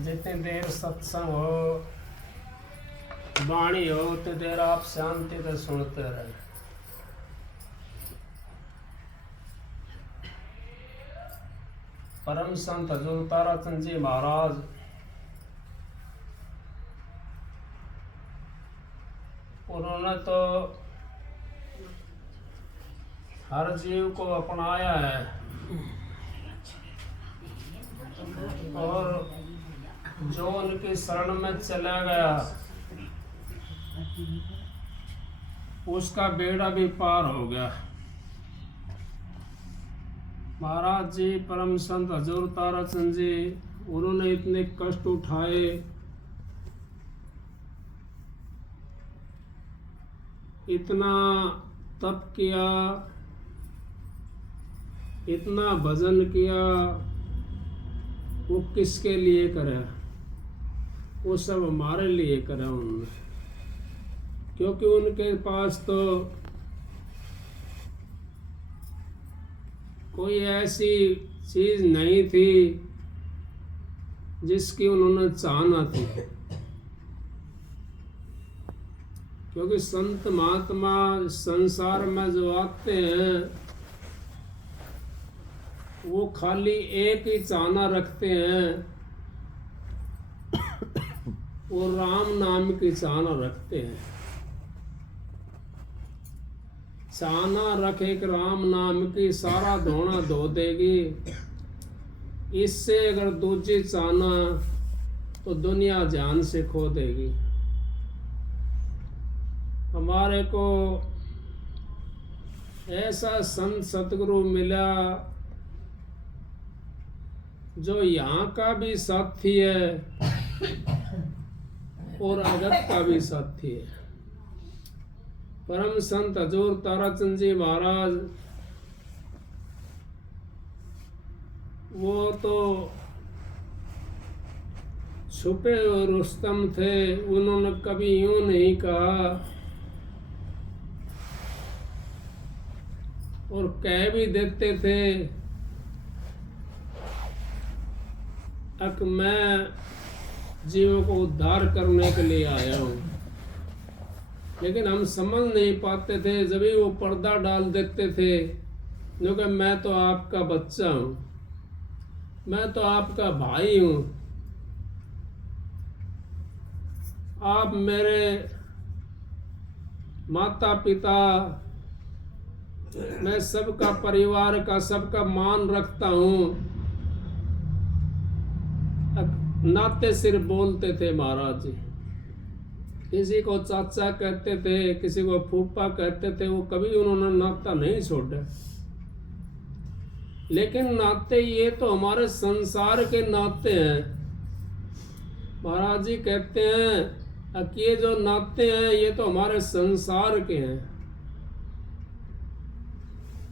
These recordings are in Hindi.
जितनी देर सत्संग हो, वाणी हो, उतनी देर आप शांति से सुनते रहे। परम संत हजूर ताराचंद जी महाराज उन्होंने तो हर जीव को अपनाया है और जो उनकी शरण में चला गया उसका बेड़ा भी पार हो गया। महाराज जी परम संत हजूर ताराचंद जी उन्होंने इतने कष्ट उठाए, इतना तप किया, इतना भजन किया, वो किसके लिए करे? वो सब हमारे लिए करा उन्होंने, क्योंकि उनके पास तो कोई ऐसी चीज नहीं थी जिसकी उन्होंने चाहना थी। क्योंकि संत महात्मा संसार में जो आते हैं वो खाली एक ही चाहना रखते हैं, वो राम नाम की चाहना रखते हैं। चाहना रखे कि राम नाम की सारा धोना धो देगी, इससे अगर दूसरी चाहना तो दुनिया जान से खो देगी। हमारे को ऐसा संत सतगुरु मिला जो यहाँ का भी साथी है और अगत का भी साथी है। परम संत हजूर ताराचंद जी महाराज वो तो छुपे हुए रुस्तम थे। उन्होंने कभी यूं नहीं कहा और कह भी देते थे कि मैं जीवों को उद्धार करने के लिए आया हूँ, लेकिन हम समझ नहीं पाते थे। जब भी वो पर्दा डाल देते थे जो कि मैं तो आपका बच्चा हूँ, मैं तो आपका भाई हूँ, आप मेरे माता पिता, मैं सबका परिवार का सबका मान रखता हूँ, नाते सिर बोलते थे महाराज जी। किसी को चाचा कहते थे, किसी को फूफा कहते थे, वो कभी उन्होंने नाता नहीं छोड़ा। लेकिन नाते ये तो हमारे संसार के नाते हैं। महाराज जी कहते हैं कि ये जो नाते हैं ये तो हमारे संसार के हैं।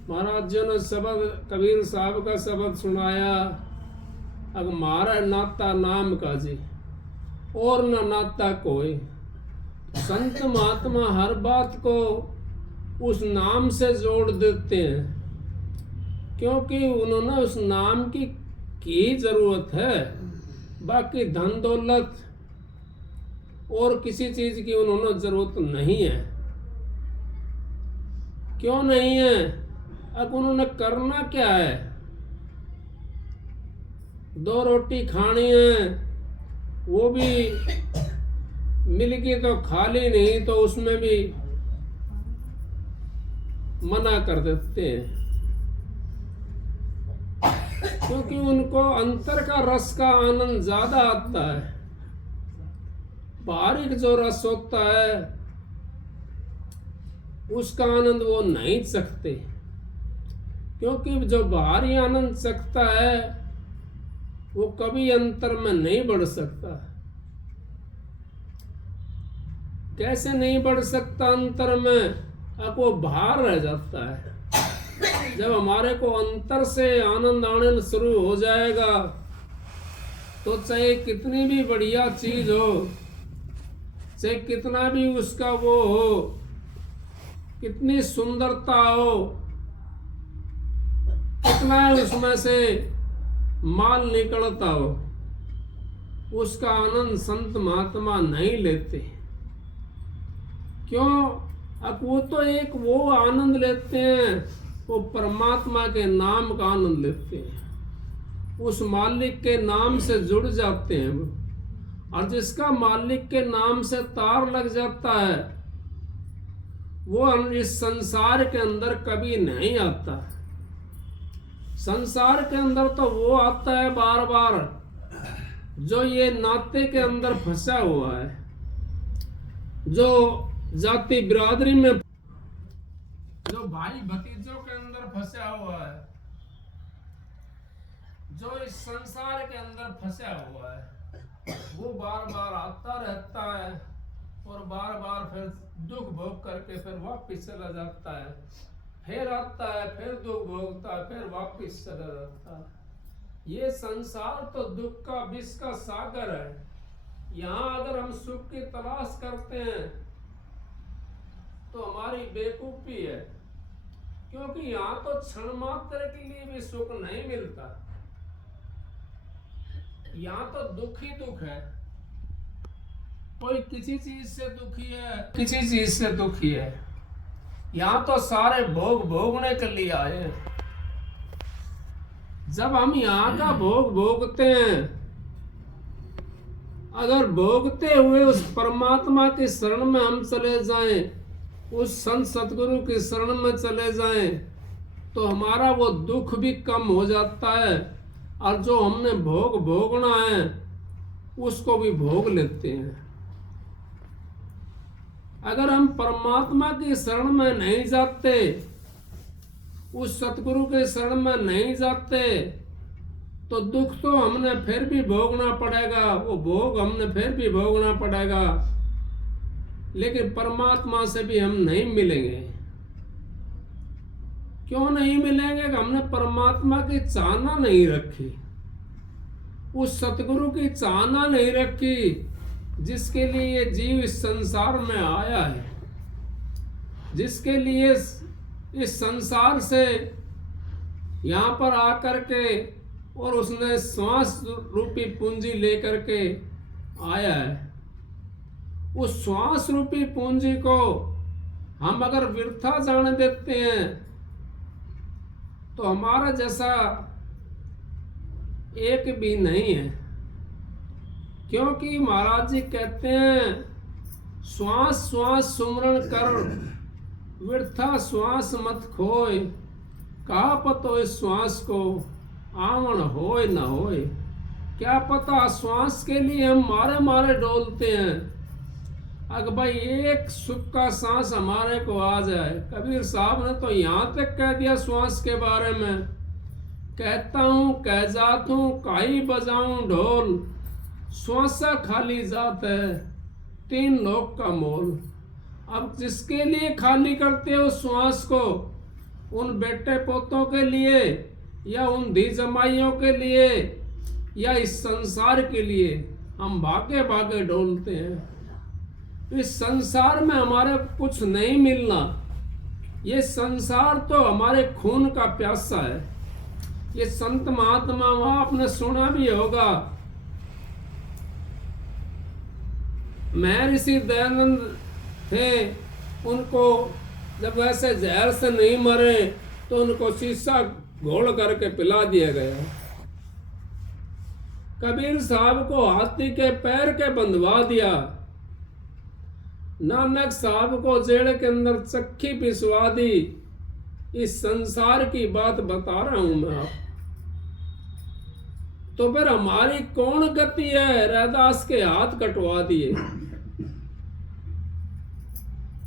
महाराज जी ने शब्द कबीर साहब का शब्द सुनाया, अग मारा नाता नाम का जी और न नाता कोई। संत महात्मा हर बात को उस नाम से जोड़ देते हैं, क्योंकि उन्होंने उस नाम की जरूरत है। बाकी धन दौलत और किसी चीज की उन्होंने जरूरत नहीं है। क्यों नहीं है? अब उन्होंने करना क्या है? दो रोटी खानी है, वो भी मिलगी तो खा ली, नहीं तो उसमें भी मना कर देते हैं, क्योंकि उनको अंतर का रस का आनंद ज्यादा आता है। बाहरी जो रस होता है उसका आनंद वो नहीं सकते, क्योंकि जो बाहरी आनंद सकता है वो कभी अंतर में नहीं बढ़ सकता। कैसे नहीं बढ़ सकता अंतर में? अब वो बाहर रह जाता है। जब हमारे को अंतर से आनंद आने शुरू हो जाएगा तो चाहे कितनी भी बढ़िया चीज हो, चाहे कितना भी उसका वो हो, कितनी सुंदरता हो, कितना उसमें से माल निकलता हो, उसका आनंद संत महात्मा नहीं लेते। क्यों? अब वो तो एक वो आनंद लेते हैं, वो परमात्मा के नाम का आनंद लेते हैं, उस मालिक के नाम से जुड़ जाते हैं वो। और जिसका मालिक के नाम से तार लग जाता है वो इस संसार के अंदर कभी नहीं आता। संसार के अंदर तो वो आता है बार बार जो ये नाते के अंदर फंसा हुआ है, जो जाति बिरादरी में, जो भाई भतीजों के अंदर फंसा हुआ है, जो इस संसार के अंदर फंसा हुआ है, वो बार बार आता रहता है और बार बार फिर दुख भोग करके फिर वापिस चला जाता है, फिर आता है, फिर दुख भोगता है, फिर वापिस चला जाता है। ये संसार तो दुख का विष का सागर है। यहाँ अगर हम सुख की तलाश करते हैं तो हमारी बेवकूफी है, क्योंकि यहाँ तो क्षण मात्र के लिए भी सुख नहीं मिलता। यहाँ तो दुख ही दुख है। कोई किसी चीज से दुखी है, किसी चीज से दुखी है। यहाँ तो सारे भोग भोगने के लिए आए हैं। जब हम यहाँ का भोग भोगते हैं, अगर भोगते हुए उस परमात्मा की शरण में हम चले जाएं, उस संत सतगुरु की शरण में चले जाएं, तो हमारा वो दुख भी कम हो जाता है और जो हमने भोग भोगना है उसको भी भोग लेते हैं। अगर हम परमात्मा की शरण में नहीं जाते, उस सतगुरु के शरण में नहीं जाते, तो दुख तो हमने फिर भी भोगना पड़ेगा, वो भोग हमने फिर भी भोगना पड़ेगा, लेकिन परमात्मा से भी हम नहीं मिलेंगे। क्यों नहीं मिलेंगे? कि हमने परमात्मा की चाहना नहीं रखी, उस सतगुरु की चाहना नहीं रखी जिसके लिए ये जीव इस संसार में आया है, जिसके लिए इस संसार से यहाँ पर आकर के और उसने श्वास रूपी पूंजी लेकर के आया है। उस श्वास रूपी पूंजी को हम अगर वृथा जाने देते हैं तो हमारा जैसा एक भी नहीं है। क्योंकि महाराज जी कहते हैं, श्वास श्वास सुमरण कर, वृथा श्वास मत खोए, कहा पतो इस श्वास को आवन होए न होए। क्या पता श्वास के लिए हम मारे मारे डोलते हैं, अगर भाई एक सुख का सांस हमारे को आ जाए। कबीर साहब ने तो यहाँ तक कह दिया श्वास के बारे में, कहता हूँ कह जात हूँ काई बजाऊं ढोल, श्वासा खाली जात है तीन लोक का मोल। अब जिसके लिए खाली करते हो श्वास को, उन बेटे पोतों के लिए या उन धी जमाइयों के लिए या इस संसार के लिए हम भागे भागे डोलते हैं। इस संसार में हमारे कुछ नहीं मिलना। ये संसार तो हमारे खून का प्यासा है। ये संत महात्मा आपने सुना भी होगा, महर्षि दयानंद थे, उनको जब वैसे जहर से नहीं मरे तो उनको शीशा घोल करके पिला दिया गया। कबीर साहब को हाथी के पैर के बंधवा दिया। नानक साहब को जेल के अंदर चक्की पिसवा दी। इस संसार की बात बता रहा हूं मैं आप। तो फिर हमारी कौन गति है? रैदास के हाथ कटवा दिए।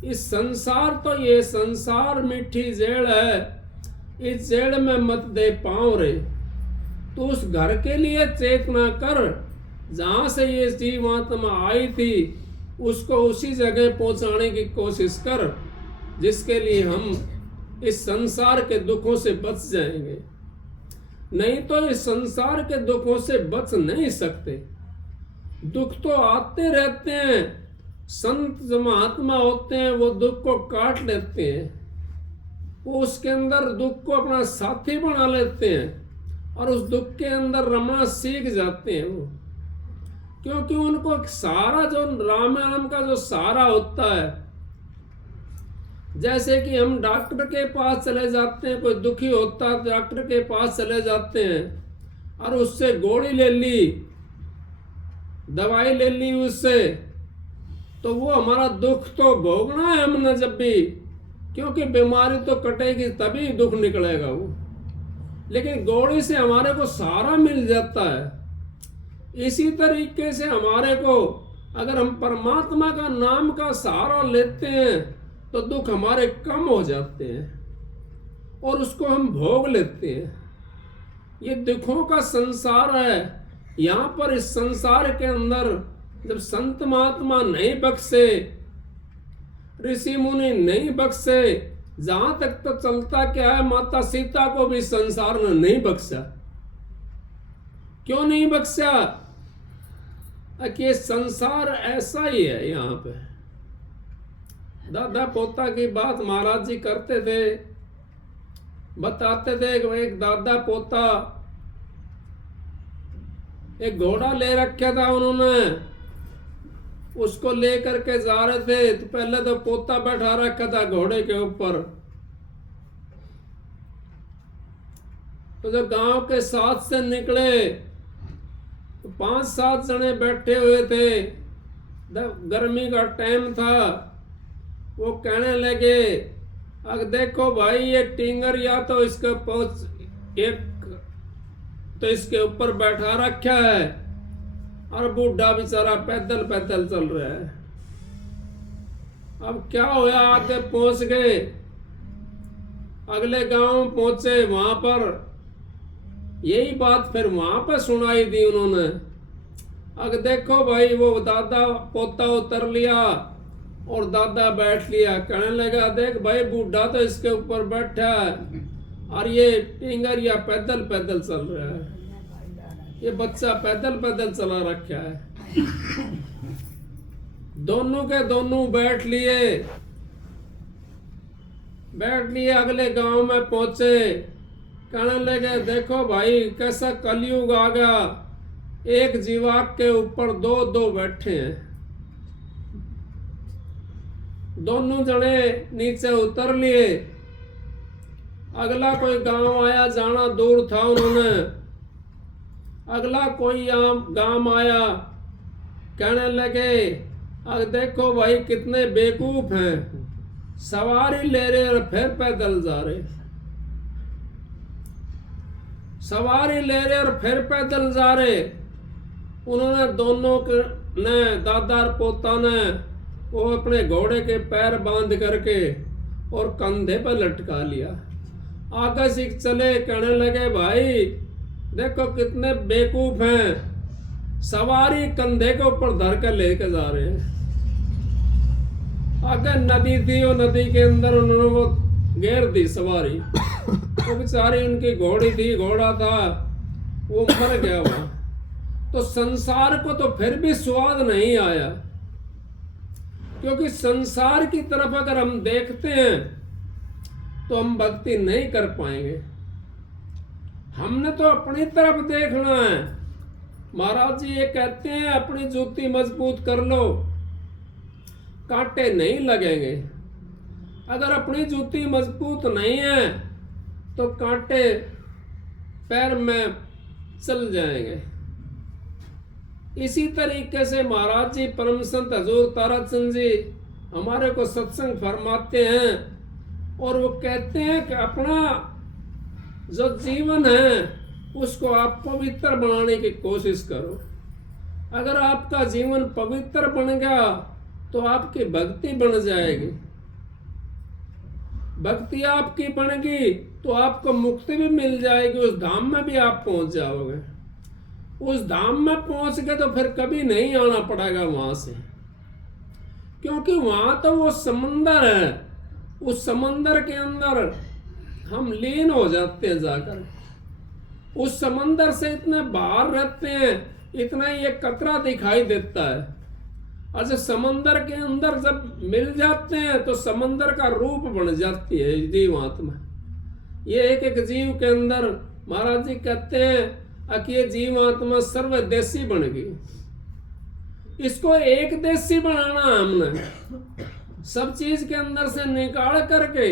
इस संसार तो ये संसार मीठी जेल है, इस जेल में मत दे पांव रे। तो उस घर के लिए चेतना कर जहां से ये जीवात्मा आई थी, उसको उसी जगह पहुंचाने की कोशिश कर जिसके लिए हम इस संसार के दुखों से बच जाएंगे। नहीं तो इस संसार के दुखों से बच नहीं सकते। दुख तो आते रहते हैं। संत जो महात्मा होते हैं वो दुख को काट लेते हैं, वो उसके अंदर दुख को अपना साथी बना लेते हैं और उस दुख के अंदर रमना सीख जाते हैं। वो क्योंकि उनको सारा जो रामायण का जो सारा होता है, जैसे कि हम डॉक्टर के पास चले जाते हैं, कोई दुखी होता है डॉक्टर के पास चले जाते हैं और उससे गोली ले ली, दवाई ले ली उससे, तो वो हमारा दुख तो भोगना है हमने जब भी, क्योंकि बीमारी तो कटेगी तभी दुख निकलेगा वो। लेकिन गोली से हमारे को सहारा मिल जाता है। इसी तरीके से हमारे को अगर हम परमात्मा का नाम का सहारा लेते हैं तो दुख हमारे कम हो जाते हैं और उसको हम भोग लेते हैं। ये दुखों का संसार है। यहाँ पर इस संसार के अंदर जब संत महात्मा नहीं बख्शे, ऋषि मुनि नहीं बख्शे, जहां तक तो चलता क्या है, माता सीता को भी संसार ने नहीं बख्शा। क्यों नहीं बख्शा? कि ये संसार ऐसा ही है। यहाँ पे दादा पोता की बात महाराज जी करते थे, बताते थे कि एक दादा पोता एक घोड़ा ले रखा था उन्होंने, उसको लेकर के जा रहे थे तो पहले तो पोता बैठा रखा था घोड़े के ऊपर। तो जब गांव के साथ से निकले तो 5-7 जने बैठे हुए थे, गर्मी का टाइम था। वो कहने लगे, अब देखो भाई ये टिंगर या तो इसके पहुंच एक तो इसके ऊपर बैठा रखा है और बूढ़ा बेचारा पैदल पैदल चल रहा है। अब क्या हुआ, आगे पहुंच गए, अगले गांव पहुंचे, वहां पर यही बात फिर वहां पर सुनाई दी उन्होंने। अब देखो भाई वो दादा पोता उतर लिया और दादा बैठ लिया। कहने लगा, देख भाई बूढ़ा तो इसके ऊपर बैठा है और ये टिंगर या पैदल पैदल चल रहा है, ये बच्चा पैदल पैदल चला रखा है। दोनों के दोनों बैठ लिए। अगले गांव में पहुंचे, कहने लगे, देखो भाई कैसा कलयुग आ गया, एक जीवाक के ऊपर 2-2 बैठे हैं। दोनों जने नीचे उतर लिए। अगला कोई गांव आया, जाना दूर था उन्होंने, अगला कोई गांव आया, कहने लगे, अब देखो भाई कितने बेवकूफ हैं, सवारी ले रहे और फिर पैदल जा रहे, सवारी ले रहे और फिर पैदल जा रहे। उन्होंने दोनों ने, दादा और पोता ने, वो अपने घोड़े के पैर बांध करके और कंधे पर लटका लिया। आगे से चले, कहने लगे, भाई देखो कितने बेवकूफ हैं, सवारी कंधे के ऊपर धर कर लेके जा रहे हैं। आगे नदी थी, वो नदी के अंदर उन्होंने वो घेर दी सवारी। वो बेचारी उनकी घोड़ी थी, घोड़ा था, वो मर गया वहां। तो संसार को तो फिर भी स्वाद नहीं आया, क्योंकि संसार की तरफ अगर हम देखते हैं तो हम भक्ति नहीं कर पाएंगे। हमने तो अपनी तरफ देखना है। महाराज जी ये कहते हैं, अपनी जूती मजबूत कर लो, कांटे नहीं लगेंगे। अगर अपनी जूती मजबूत नहीं है तो कांटे पैर में चल जाएंगे। इसी तरीके से महाराज जी परम संत हजूर ताराचंद जी हमारे को सत्संग फरमाते हैं और वो कहते हैं कि अपना जो जीवन है उसको आप पवित्र बनाने की कोशिश करो। अगर आपका जीवन पवित्र बन गया तो आपकी भक्ति बन जाएगी। भक्ति आपकी बनेगी तो आपको मुक्ति भी मिल जाएगी, उस धाम में भी आप पहुंच जाओगे। उस धाम में पहुंच के तो फिर कभी नहीं आना पड़ेगा वहां से, क्योंकि वहां तो वो समंदर है। उस समंदर के अंदर हम लीन हो जाते हैं जाकर। उस समंदर से इतने बाहर रहते हैं, इतना ही एक कतरा दिखाई देता है। और जब समंदर के अंदर जब मिल जाते हैं तो समंदर का रूप बन जाती है जीवात्मा। ये एक एक जीव के अंदर महाराज जी कहते हैं कि ये जीवात्मा सर्वदेशी बन गई। इसको एक देशी बनाना हमने, सब चीज के अंदर से निकाल करके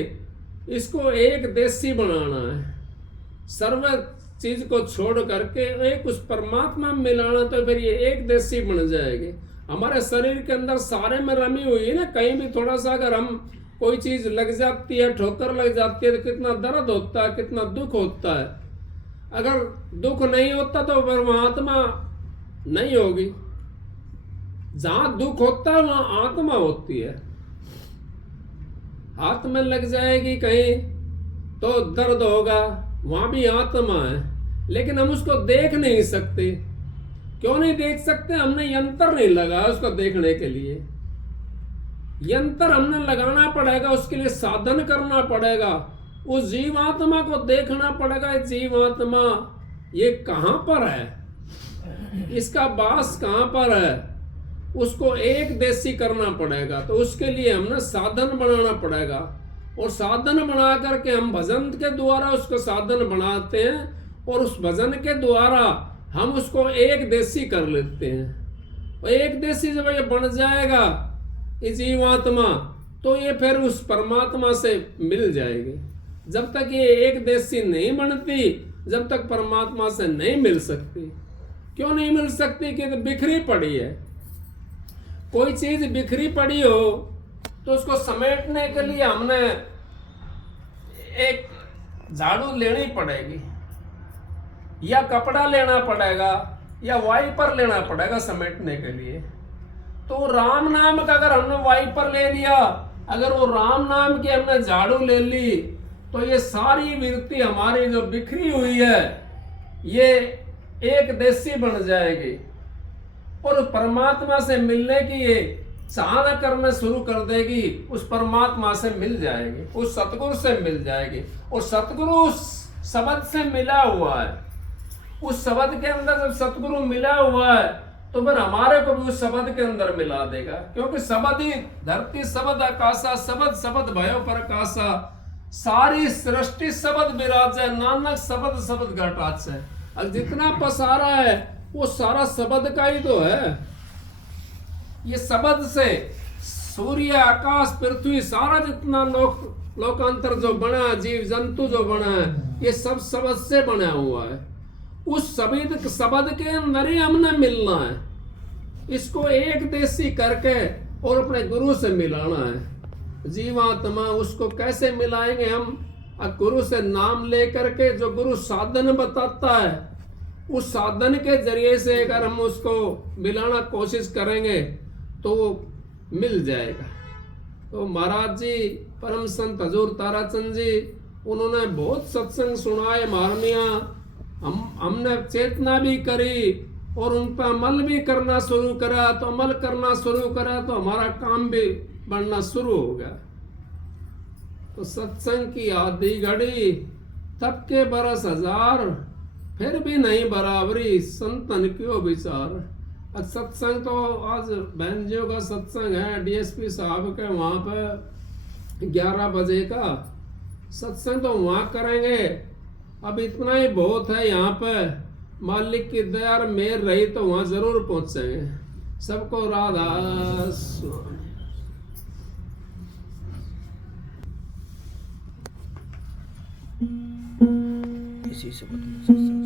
इसको एक देशी बनाना है, सर्व चीज को छोड़ करके एक उस परमात्मा में मिलाना, तो फिर ये एक देशी बन जाएगी। हमारे शरीर के अंदर सारे में रमी हुई है ना, कहीं भी थोड़ा सा अगर हम कोई चीज लग जाती है, ठोकर लग जाती है, तो कितना दर्द होता है, कितना दुख होता है। अगर दुख नहीं होता तो परमात्मा नहीं होगी। जहां दुख होता है वहां आत्मा होती है। हाथ में लग जाएगी कहीं तो दर्द होगा, वहां भी आत्मा है, लेकिन हम उसको देख नहीं सकते। क्यों नहीं देख सकते? हमने यंत्र नहीं लगाया उसको देखने के लिए। यंत्र हमने लगाना पड़ेगा, उसके लिए साधन करना पड़ेगा, उस जीवात्मा को देखना पड़ेगा। जीवात्मा ये कहां पर है, इसका वास कहां पर है, उसको एक देशी करना पड़ेगा। तो उसके लिए हमने साधन बनाना पड़ेगा, और साधन बना करके हम भजन के द्वारा उसको साधन बनाते हैं, और उस भजन के द्वारा हम उसको एक देशी कर लेते हैं। और एक देशी जब ये बन जाएगा ये जीवात्मा, तो ये फिर उस परमात्मा से मिल जाएगी। जब तक ये एक देशी नहीं बनती, जब तक परमात्मा से नहीं मिल सकती। क्यों नहीं मिल सकती? कि तो बिखरी पड़ी है। कोई चीज बिखरी पड़ी हो तो उसको समेटने के लिए हमने एक झाड़ू लेनी पड़ेगी, या कपड़ा लेना पड़ेगा, या वाइपर लेना पड़ेगा समेटने के लिए। तो राम नाम का अगर हमने वाइपर ले लिया, अगर वो राम नाम की हमने झाड़ू ले ली, तो ये सारी वृत्ति हमारी जो बिखरी हुई है ये एक देशी बन जाएगी, और परमात्मा से मिलने की ये चाहना करना शुरू कर देगी। उस परमात्मा से मिल जाएगी, उस सतगुरु से मिल जाएगी। और सतगुरु उस शब्द से मिला हुआ है। उस शब्द के अंदर जब सतगुरु मिला हुआ है, तो फिर हमारे को भी उस शब्द के अंदर मिला देगा। क्योंकि शब्द ही धरती शब्द आकाशा, शब्द शब्द भयो प्रकाशा, सारी सृष्टि शब्द विराज है, नानक शब्द शब्द घटाच है। और जितना पसारा है वो सारा शब्द का ही तो है। ये शब्द से सूर्य, आकाश, पृथ्वी, सारा जितना लोकांतर जो बना है, जीव जंतु जो बना है, ये सब शब्द से बना हुआ है। उस शब्द के अंदर ही हमने मिलना है। इसको एक देशी करके और अपने गुरु से मिलाना है। जीवात्मा उसको कैसे मिलाएंगे हम? गुरु से नाम लेकर के, जो गुरु साधन बताता है, उस साधन के जरिए से अगर हम उसको मिलाना कोशिश करेंगे तो वो मिल जाएगा। तो महाराज जी, परम संत हजूर ताराचंद जी, उन्होंने बहुत सत्संग सुनाए महारानिया। हमने चेतना भी करी और उन पर अमल भी करना शुरू करा। तो अमल करना शुरू करा तो हमारा काम भी बढ़ना शुरू हो गया। तो सत्संग की आधी घड़ी तब के बरस हजार, फिर भी नहीं बराबरी संतन क्यों विचार। सत्संग तो आज बहन जियों का सत्संग है डीएसपी साहब के, वहाँ पे 11 बजे का सत्संग तो वहाँ करेंगे। अब इतना ही बहुत है। यहाँ पे मालिक की दया और मेहर रही तो वहाँ जरूर पहुँचेंगे। सबको राधा स्वामी। इसी से सत्संग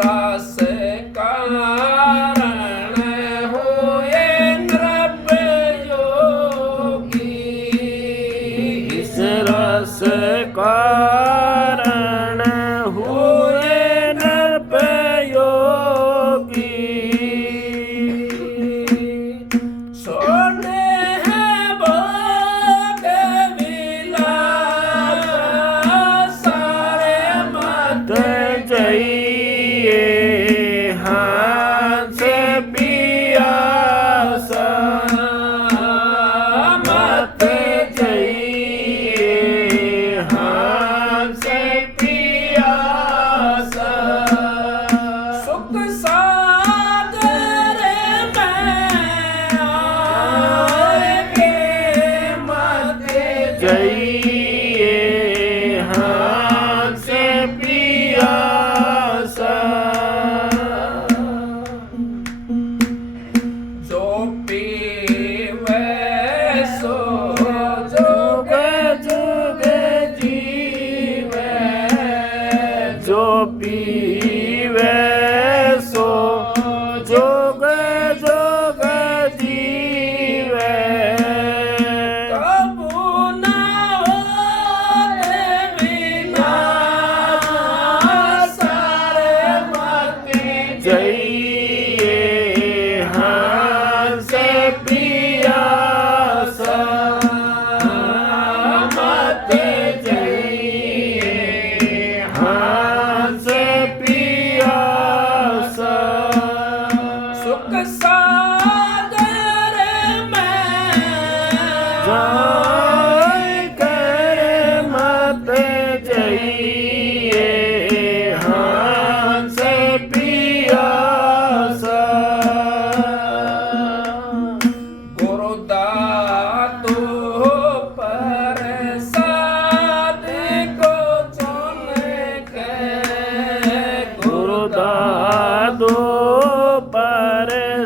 रस कारण हुए नृप योगी इस रस कारण हुए नृप योगी सोने हैं भोग विलास सारे मत जइए हंस पियासा मत जइए हंस पियासा सुख सागर में आएंगे मत जइए हंस पियासा जो पीवे सो जोग जुग जीवे जो पीवे सो जोग जोग जीवे कबू न होते विनाश सारे मत जइए हंस पियासा मत जइए हंस पियासा सुख सागर में जाय कर मत जइए हंस पियासा गुरुदातु प्रसाद को चुन के गुरुदादो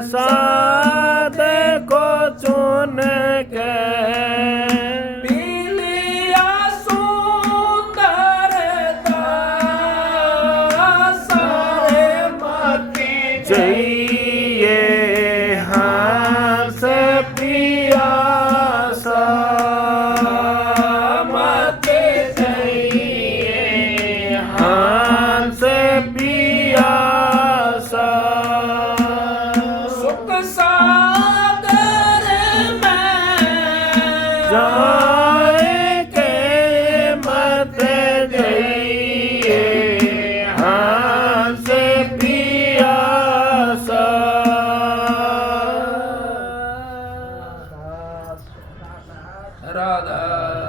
प्रसाद को चुन के पीलिया सुंदर सारे मती जइए हंस पियासा मत जइए हंस पियासा सुख सागर में जाए के मत जइए हंस पियासा राधा